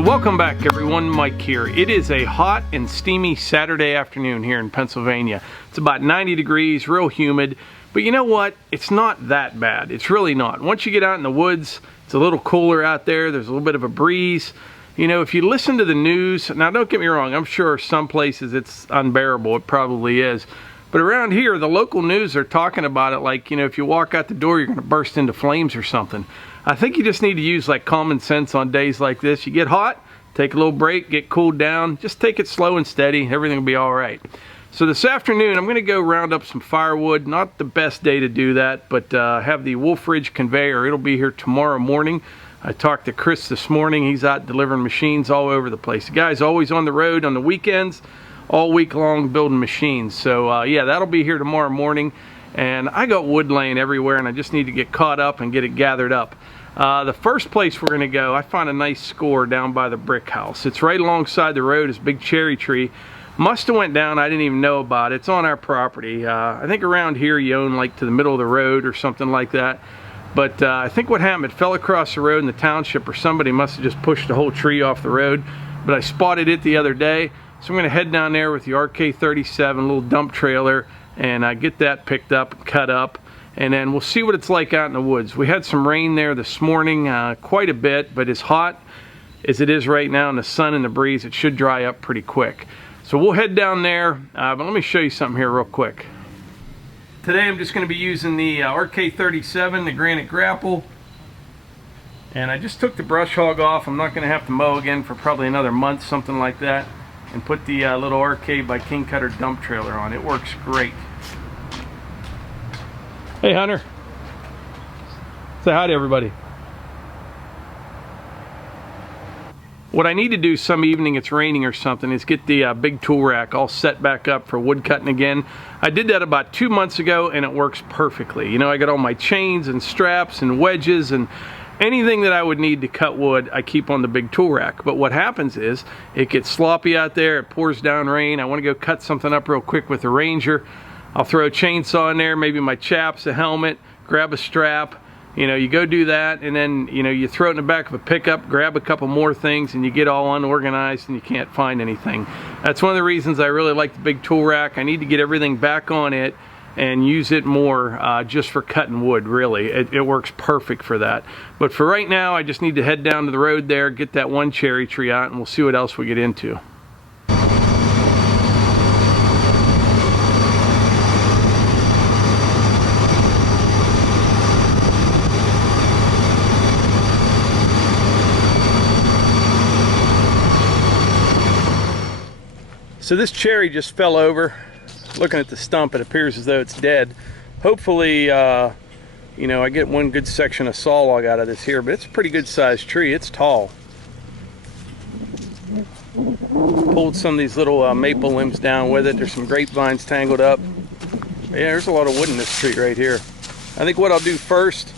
So welcome back everyone, Mike here. It is a hot and steamy Saturday afternoon here in Pennsylvania. It's about 90 degrees, real humid, but you know what? It's not that bad. It's really not. Once you get out in the woods, it's a little cooler out there. There's a little bit of a breeze. You know, if you listen to the news, now don't get me wrong, I'm sure some places it's unbearable. It probably is. But around here, the local news are talking about it like, you know, if you walk out the door, you're going to burst into flames or something. I think you just need to use like common sense on days like this. You get hot, take a little break, get cooled down, just take it slow and steady, everything will be all right. So this afternoon, I'm going to go round up some firewood. Not the best day to do that, but have the Wolfe Ridge conveyor. It'll be here tomorrow morning. I talked to Chris this morning. He's out delivering machines all over the place. The guy's always on the road on the weekends, all week long building machines. So yeah, that'll be here tomorrow morning. And I got wood laying everywhere and I just need to get caught up and get it gathered up. The first place we're going to go, I found a nice score down by the brick house. It's right alongside the road. This big cherry tree must have went down. I didn't even know about it. It's on our property. I think around here you own like to the middle of the road or something like that. But I think what happened, it fell across the road in the township, or somebody must have just pushed the whole tree off the road. But I spotted it the other day, so I'm going to head down there with the RK37 little dump trailer and get that picked up and cut up. And then we'll see what it's like out in the woods. We had some rain there this morning, quite a bit, but as hot as it is right now in the sun and the breeze, it should dry up pretty quick. So we'll head down there, but let me show you something here real quick. Today I'm just going to be using the RK37, the Granite Grapple. And I just took the brush hog off. I'm not going to have to mow again for probably another month, something like that. And put the little RK by King Kutter dump trailer on. It works great. Hey Hunter, say hi to everybody. What I need to do some evening, it's raining or something, is get the big tool rack all set back up for wood cutting again. I did that about 2 months ago and it works perfectly. You know, I got all my chains and straps and wedges and anything that I would need to cut wood, I keep on the big tool rack. But what happens is, it gets sloppy out there, it pours down rain, I want to go cut something up real quick with the Ranger. I'll throw a chainsaw in there, maybe my chaps, a helmet, grab a strap. You know, you go do that, and then, you know, you throw it in the back of a pickup, grab a couple more things, and you get all unorganized and you can't find anything. That's one of the reasons I really like the big tool rack. I need to get everything back on it and use it more just for cutting wood, really. It works perfect for that. But for right now, I just need to head down to the road there, get that one cherry tree out, and we'll see what else we get into. So this cherry just fell over. Looking at the stump, it appears as though it's dead. Hopefully, you know, I get one good section of saw log out of this here, but it's a pretty good sized tree. It's tall. Pulled some of these little maple limbs down with it. There's some grapevines tangled up. Yeah, there's a lot of wood in this tree right here. I think what I'll do first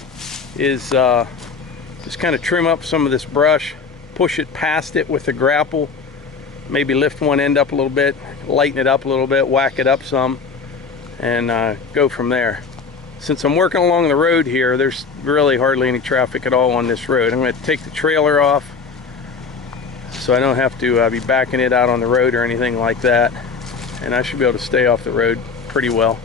is just kind of trim up some of this brush, push it past it with the grapple, maybe lift one end up a little bit, lighten it up a little bit, whack it up some, and go from there. Since I'm working along the road here, there's really hardly any traffic at all on this road. I'm going to take the trailer off so I don't have to be backing it out on the road or anything like that, and I should be able to stay off the road pretty well.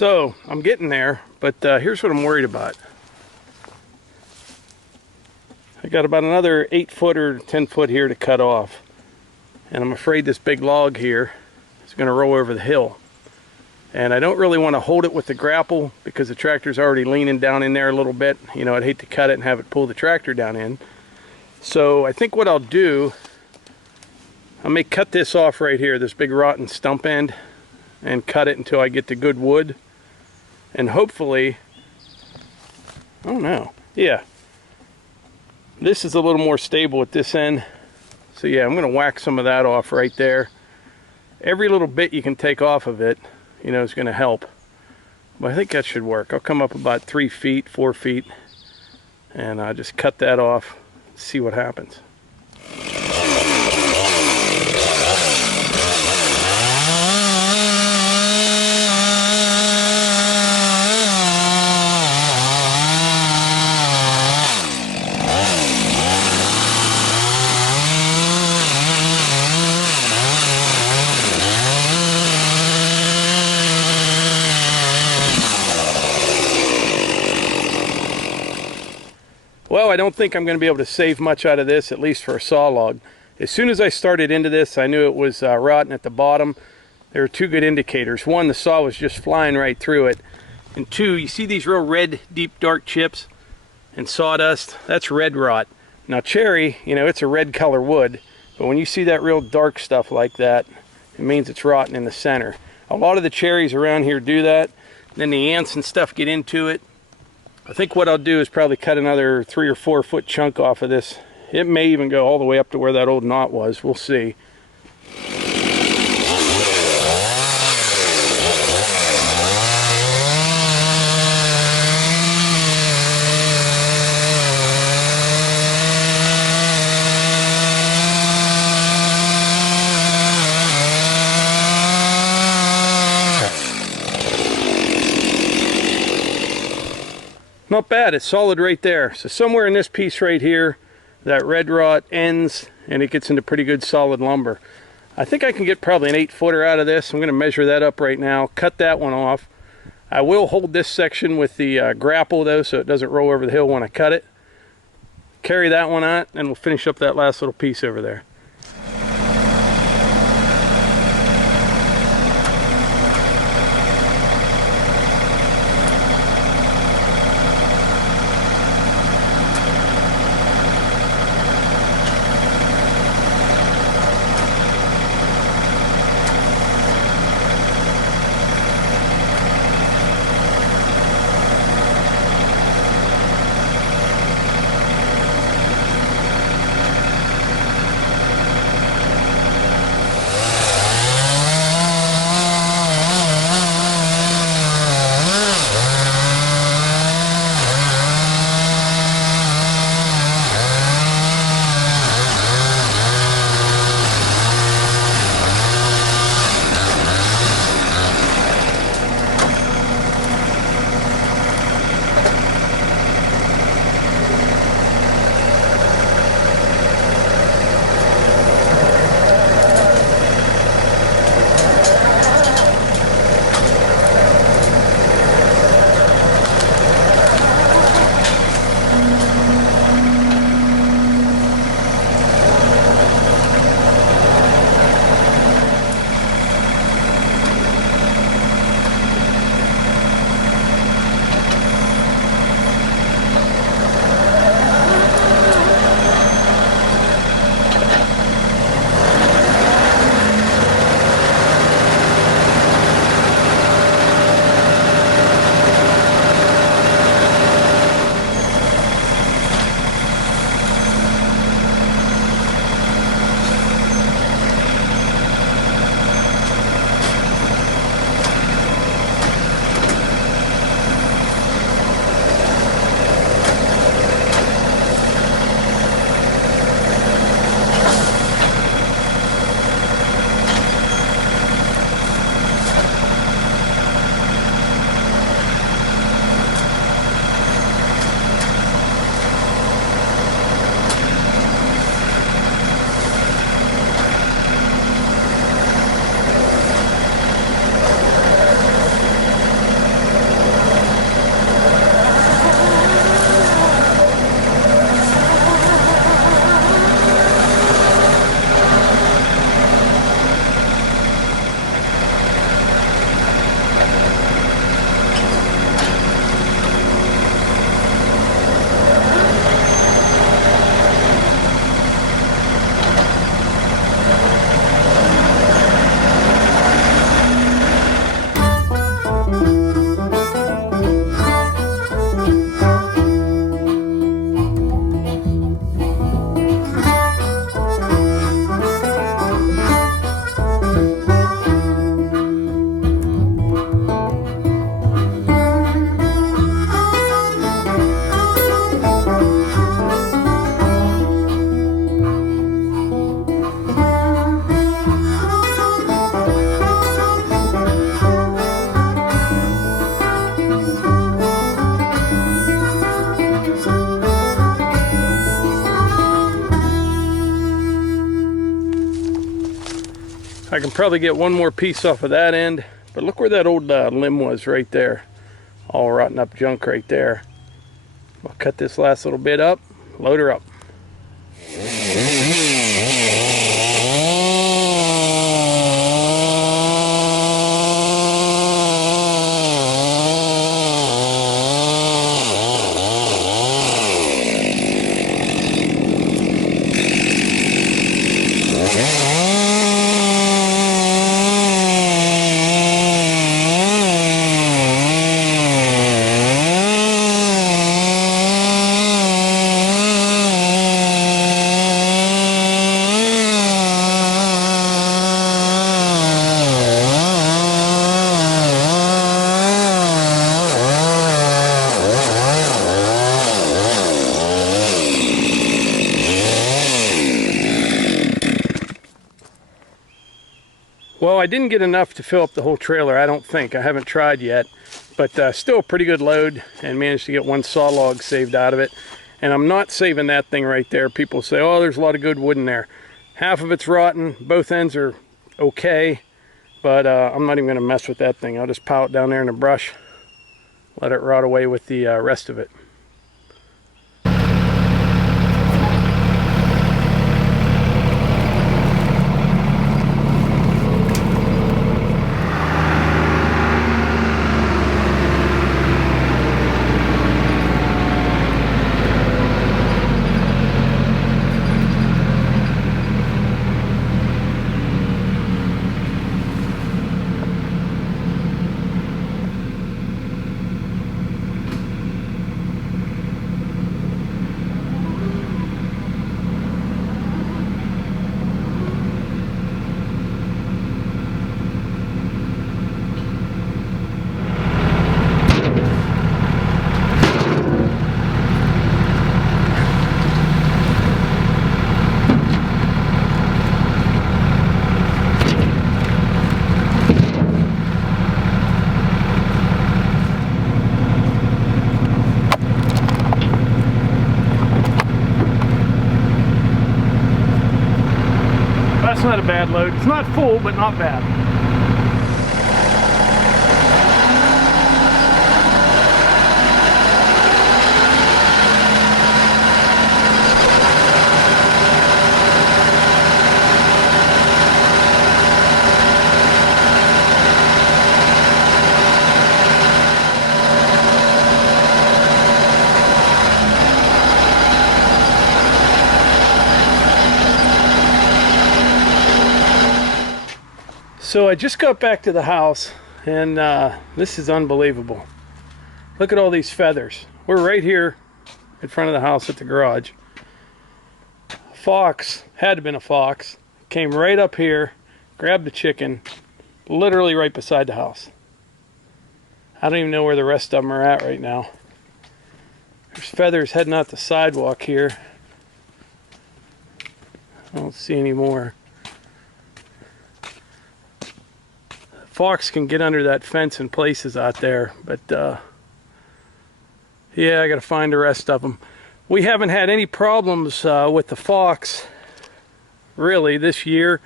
So I'm getting there, but here's what I'm worried about. I got about another 8 foot or 10 foot here to cut off, and I'm afraid this big log here is going to roll over the hill. And I don't really want to hold it with the grapple because the tractor's already leaning down in there a little bit. You know, I'd hate to cut it and have it pull the tractor down in. So I think what I'll do, I may cut this off right here, this big rotten stump end, and cut it until I get the good wood. And hopefully, I don't know, yeah, this is a little more stable at this end. So yeah, I'm going to whack some of that off right there. Every little bit you can take off of it, you know, is going to help. But I think that should work. I'll come up about 3 feet, 4 feet, and I'll just cut that off, see what happens. Well, I don't think I'm going to be able to save much out of this, at least for a saw log. As soon as I started into this, I knew it was rotten at the bottom. There were 2 good indicators. 1, the saw was just flying right through it. And 2, you see these real red, deep, dark chips and sawdust? That's red rot. Now cherry, you know, it's a red color wood, but when you see that real dark stuff like that, it means it's rotten in the center. A lot of the cherries around here do that. Then the ants and stuff get into it. I think what I'll do is probably cut another 3 or 4 foot chunk off of this. It may even go all the way up to where that old knot was. We'll see. Not bad, it's solid right there. So somewhere in this piece right here, that red rot ends and it gets into pretty good solid lumber. I think I can get probably an 8 footer out of this. I'm going to measure that up right now, cut that one off. I will hold this section with the grapple though, so it doesn't roll over the hill when I cut it. Carry that one out and we'll finish up that last little piece over there. I can probably get one more piece off of that end, but look where that old limb was right there. All rotten up junk right there. I'll cut this last little bit up, load her up. Well, I didn't get enough to fill up the whole trailer, I don't think. I haven't tried yet, but still a pretty good load, and managed to get one saw log saved out of it. And I'm not saving that thing right there. People say, oh, there's a lot of good wood in there. Half of it's rotten, both ends are okay, but I'm not even gonna mess with that thing. I'll just pile it down there in the brush, let it rot away with the rest of it. That's not a bad load. It's not full, but not bad. So I just got back to the house, and this is unbelievable. Look at all these feathers. We're right here in front of the house at the garage. Fox, had to have been a fox, came right up here, grabbed the chicken, literally right beside the house. I don't even know where the rest of them are at right now. There's feathers heading out the sidewalk here. I don't see any more. Fox can get under that fence in places out there, but yeah, I gotta find the rest of them. We haven't had any problems with the fox really this year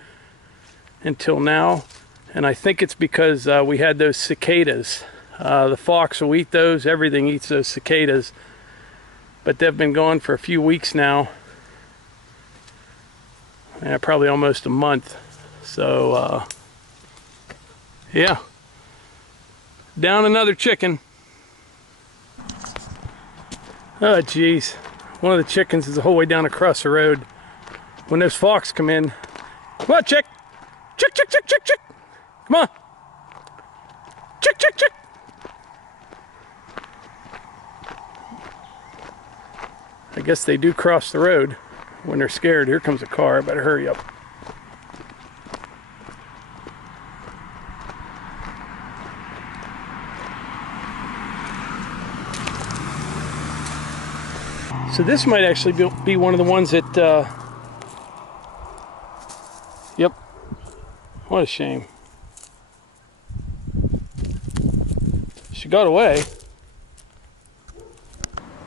until now, and I think it's because we had those cicadas. The fox will eat those, everything eats those cicadas, but they've been gone for a few weeks now. Yeah, probably almost a month. So yeah, down another chicken. Oh geez, one of the chickens is the whole way down across the road. When those fox come in, come on chick, chick, chick, chick, chick, chick, come on, chick, chick, chick. I guess they do cross the road when they're scared. Here comes a car, I better hurry up. So this might actually be one of the ones that, yep, what a shame. She got away.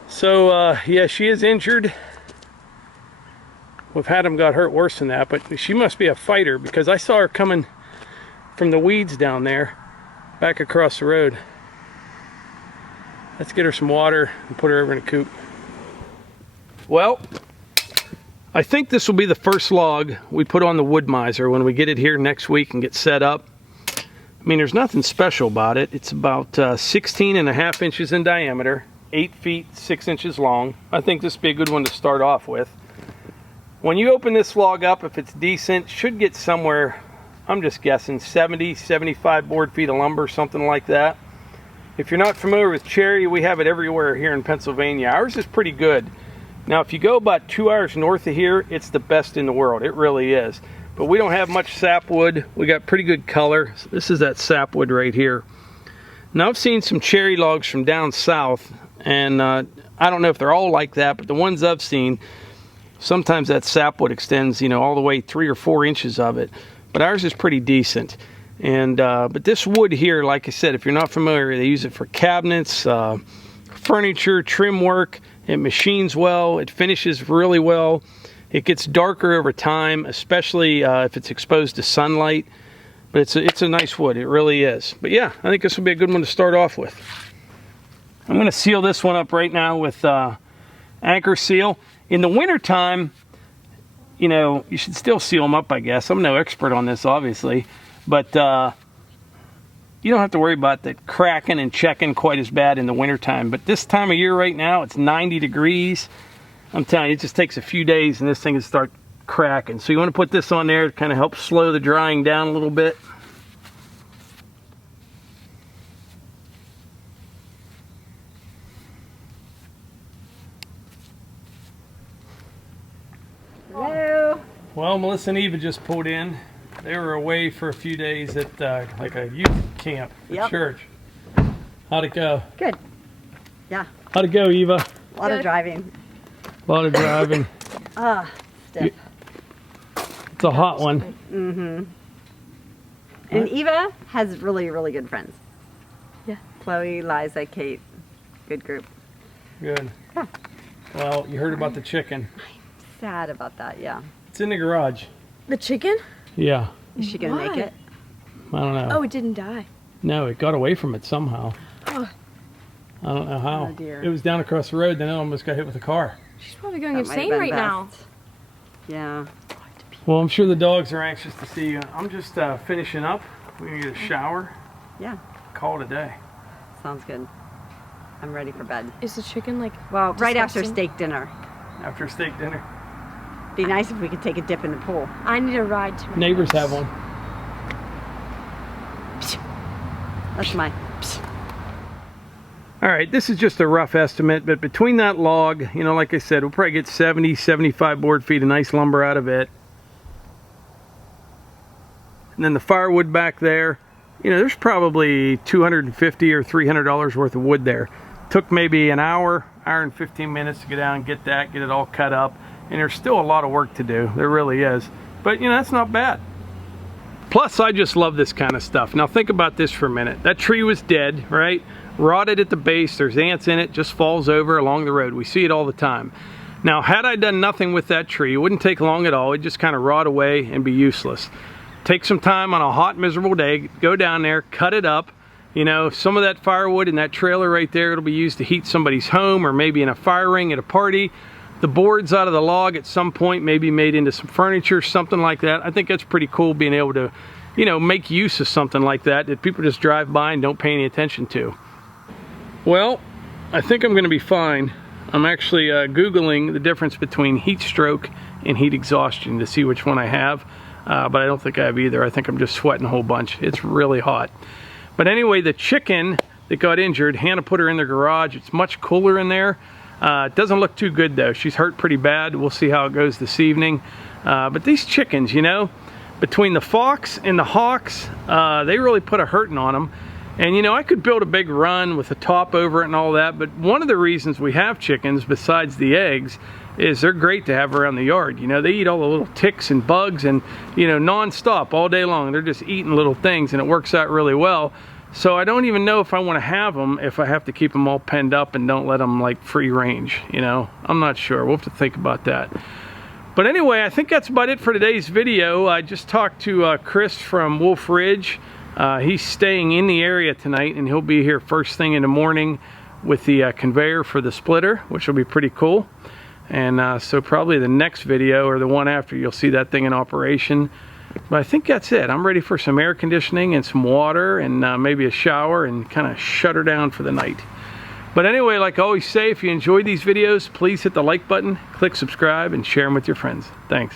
So, yeah, she is injured. We've had them got hurt worse than that, but she must be a fighter because I saw her coming from the weeds down there, back across the road. Let's get her some water and put her over in a coop. Well, I think this will be the first log we put on the wood miser when we get it here next week and get set up. I mean, there's nothing special about it. It's about 16.5 inches in diameter, 8 feet 6 inches long. I think this would be a good one to start off with. When you open this log up, if it's decent, should get somewhere, I'm just guessing, 70, 75 board feet of lumber, something like that. If you're not familiar with cherry, we have it everywhere here in Pennsylvania. Ours is pretty good. Now, if you go about 2 hours north of here, it's the best in the world. It really is. But we don't have much sapwood. We got pretty good color. This is that sapwood right here. Now, I've seen some cherry logs from down south, and I don't know if they're all like that, but the ones I've seen, sometimes that sapwood extends, you know, all the way 3 or 4 inches of it. But ours is pretty decent. And but this wood here, like I said, if you're not familiar, they use it for cabinets, furniture, trim work. It machines well, it finishes really well. It gets darker over time, especially if it's exposed to sunlight. But it's a nice wood, it really is. But yeah, I think this will be a good one to start off with. I'm going to seal this one up right now with anchor seal. In the wintertime, you know, you should still seal them up, I guess. I'm no expert on this, obviously. But you don't have to worry about the cracking and checking quite as bad in the wintertime. But this time of year right now, it's 90 degrees. I'm telling you, it just takes a few days and this thing will start cracking. So you want to put this on there to kind of help slow the drying down a little bit. Hello. Well, Melissa and Eva just pulled in. They were away for a few days at like a youth camp at church. How'd it go? Good. Yeah. How'd it go, Eva? A lot of driving. A lot of driving. Stiff. It's a hot one. Mm-hmm. And Eva has really, really good friends. Yeah. Chloe, Liza, Kate. Good group. Good. Yeah. Well, you heard about the chicken. I'm sad about that, yeah. It's in the garage. The chicken? Yeah. Is she going to make it? I don't know. Oh, it didn't die. No, it got away from it somehow. Oh. I don't know how. Oh, dear. It was down across the road, then it almost got hit with a car. She's probably going That might have insane been right now. best. Yeah. Well, I'm sure the dogs are anxious to see you. I'm just finishing up. We're going to get a shower. Yeah. Call it a day. Sounds good. I'm ready for bed. Is the chicken like Well, right after disgusting? steak dinner. After steak dinner. Be nice if we could take a dip in the pool. I need a ride to my Neighbors house. have one. That's my... All right, this is just a rough estimate, but between that log, you know, like I said, we'll probably get 70, 75 board feet of nice lumber out of it. And then the firewood back there, you know, there's probably $250 or $300 worth of wood there. Took maybe an hour and 15 minutes to go down and get that, get it all cut up. And there's still a lot of work to do, there really is. But, you know, that's not bad. Plus, I just love this kind of stuff. Now think about this for a minute. That tree was dead, right? Rotted at the base, there's ants in it, just falls over along the road. We see it all the time. Now, had I done nothing with that tree, it wouldn't take long at all. It'd just kind of rot away and be useless. Take some time on a hot, miserable day, go down there, cut it up. You know, some of that firewood in that trailer right there, it'll be used to heat somebody's home or maybe in a fire ring at a party. The boards out of the log at some point may be made into some furniture, something like that. I think that's pretty cool being able to, you know, make use of something like that people just drive by and don't pay any attention to. Well, I think I'm going to be fine. I'm actually Googling the difference between heat stroke and heat exhaustion to see which one I have. But I don't think I have either. I think I'm just sweating a whole bunch. It's really hot. But anyway, the chicken that got injured, Hannah put her in the garage. It's much cooler in there. It doesn't look too good though. She's hurt pretty bad. We'll see how it goes this evening. But these chickens, you know, between the Fox and the Hogs, they really put a hurting on them. And you know, I could build a big run with a top over it and all that, but one of the reasons we have chickens, besides the eggs, is they're great to have around the yard. You know, they eat all the little ticks and bugs and, you know, non-stop all day long. They're just eating little things and it works out really well. So I don't even know if I want to have them if I have to keep them all penned up and don't let them like free range, you know. I'm not sure. We'll have to think about that. But anyway, I think that's about it for today's video. I just talked to Chris from Wolf Ridge. He's staying in the area tonight, and he'll be here first thing in the morning with the conveyor for the splitter, which will be pretty cool. And so probably the next video or the one after, you'll see that thing in operation. But I think that's it. I'm ready for some air conditioning and some water and maybe a shower and kind of shut her down for the night. But anyway, like I always say, if you enjoy these videos, please hit the like button, click subscribe, and share them with your friends. Thanks.